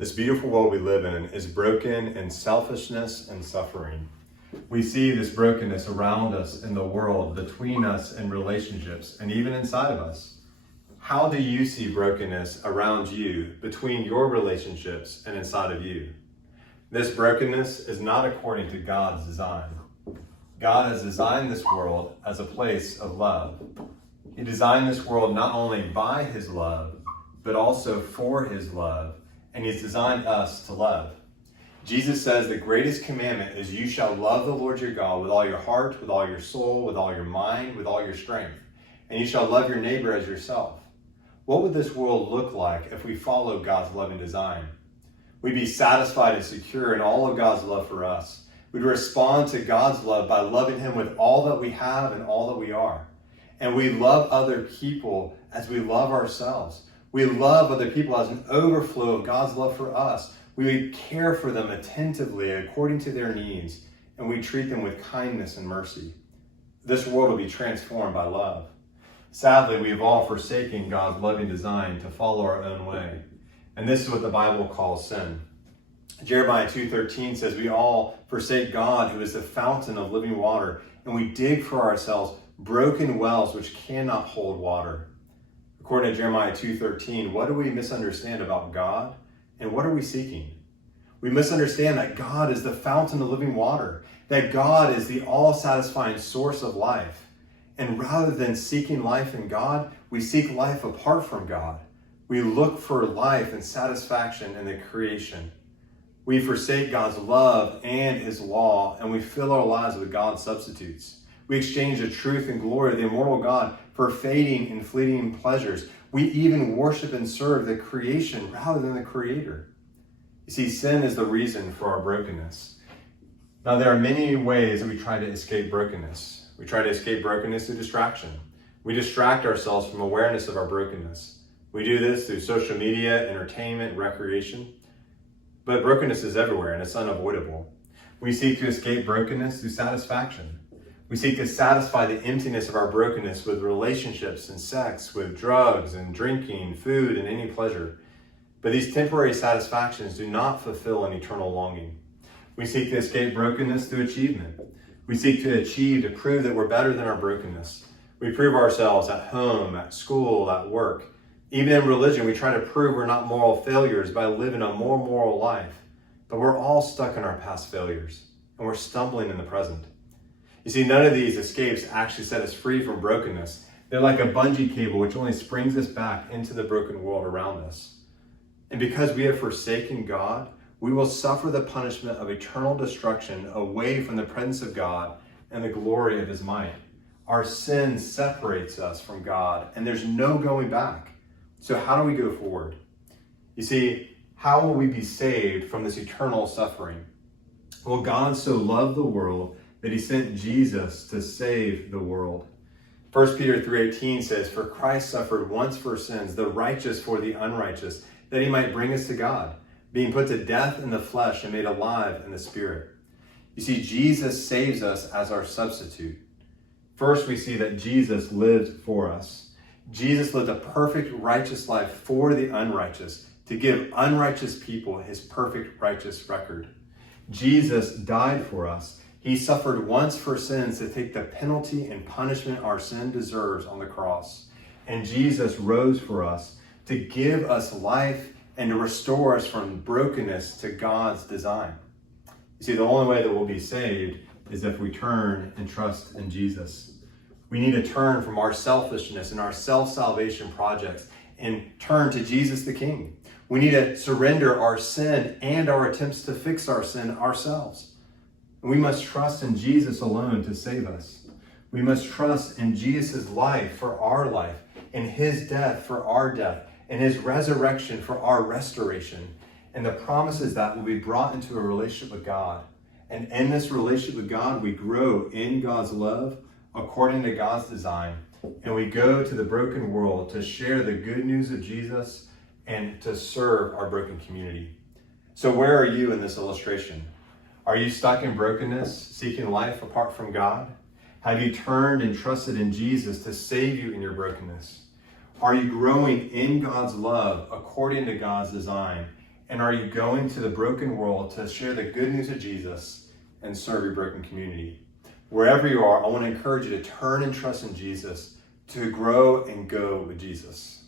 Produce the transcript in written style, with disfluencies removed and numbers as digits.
This beautiful world we live in is broken in selfishness and suffering. We see this brokenness around us in the world, between us and relationships, and even inside of us. How do you see brokenness around you, between your relationships and inside of you? This brokenness is not according to God's design. God has designed this world as a place of love. He designed this world not only by his love, but also for his love, and he's designed us to love. Jesus says the greatest commandment is you shall love the Lord your God with all your heart, with all your soul, with all your mind, with all your strength, and you shall love your neighbor as yourself. What would this world look like if we followed God's loving design? We'd be satisfied and secure in all of God's love for us. We'd respond to God's love by loving him with all that we have and all that we are. And we love other people as we love ourselves. We love other people as an overflow of God's love for us. We care for them attentively according to their needs, and we treat them with kindness and mercy. This world will be transformed by love. Sadly, we've all forsaken God's loving design to follow our own way. And this is what the Bible calls sin. Jeremiah 2:13 says we all forsake God, who is the fountain of living water, and we dig for ourselves broken wells which cannot hold water. According to Jeremiah 2:13, what do we misunderstand about God, and what are we seeking? We misunderstand that God is the fountain of living water, that God is the all-satisfying source of life. And rather than seeking life in God, we seek life apart from God. We look for life and satisfaction in the creation. We forsake God's love and his law, and we fill our lives with God's substitutes. We exchange the truth and glory of the immortal God for fading and fleeting pleasures. We even worship and serve the creation rather than the Creator. You see, sin is the reason for our brokenness. Now, there are many ways that we try to escape brokenness. We try to escape brokenness through distraction. We distract ourselves from awareness of our brokenness. We do this through social media, entertainment, recreation. But brokenness is everywhere, and it's unavoidable. We seek to escape brokenness through satisfaction. We seek to satisfy the emptiness of our brokenness with relationships and sex, with drugs and drinking, food, and any pleasure. But these temporary satisfactions do not fulfill an eternal longing. We seek to escape brokenness through achievement. We seek to achieve, to prove that we're better than our brokenness. We prove ourselves at home, at school, at work. Even in religion, we try to prove we're not moral failures by living a more moral life. But we're all stuck in our past failures, and we're stumbling in the present. You see, none of these escapes actually set us free from brokenness. They're like a bungee cable which only springs us back into the broken world around us. And because we have forsaken God, we will suffer the punishment of eternal destruction away from the presence of God and the glory of his might. Our sin separates us from God, and there's no going back. So how do we go forward? You see, how will we be saved from this eternal suffering? Well, God so loved the world that he sent Jesus to save the world. 1 Peter 3:18 says, "For Christ suffered once for sins, the righteous for the unrighteous, that he might bring us to God, being put to death in the flesh and made alive in the spirit." You see, Jesus saves us as our substitute. First, we see that Jesus lived for us. Jesus lived a perfect righteous life for the unrighteous, to give unrighteous people his perfect righteous record. Jesus died for us. He suffered once for sins to take the penalty and punishment our sin deserves on the cross. And Jesus rose for us to give us life and to restore us from brokenness to God's design. You see, the only way that we'll be saved is if we turn and trust in Jesus. We need to turn from our selfishness and our self-salvation projects and turn to Jesus the King. We need to surrender our sin and our attempts to fix our sin ourselves. We must trust in Jesus alone to save us. We must trust in Jesus' life for our life, in his death for our death, and his resurrection for our restoration. And the promise is that we'll be brought into a relationship with God. And in this relationship with God, we grow in God's love according to God's design. And we go to the broken world to share the good news of Jesus and to serve our broken community. So where are you in this illustration? Are you stuck in brokenness, seeking life apart from God? Have you turned and trusted in Jesus to save you in your brokenness? Are you growing in God's love according to God's design? And are you going to the broken world to share the good news of Jesus and serve your broken community? Wherever you are, I want to encourage you to turn and trust in Jesus, to grow and go with Jesus.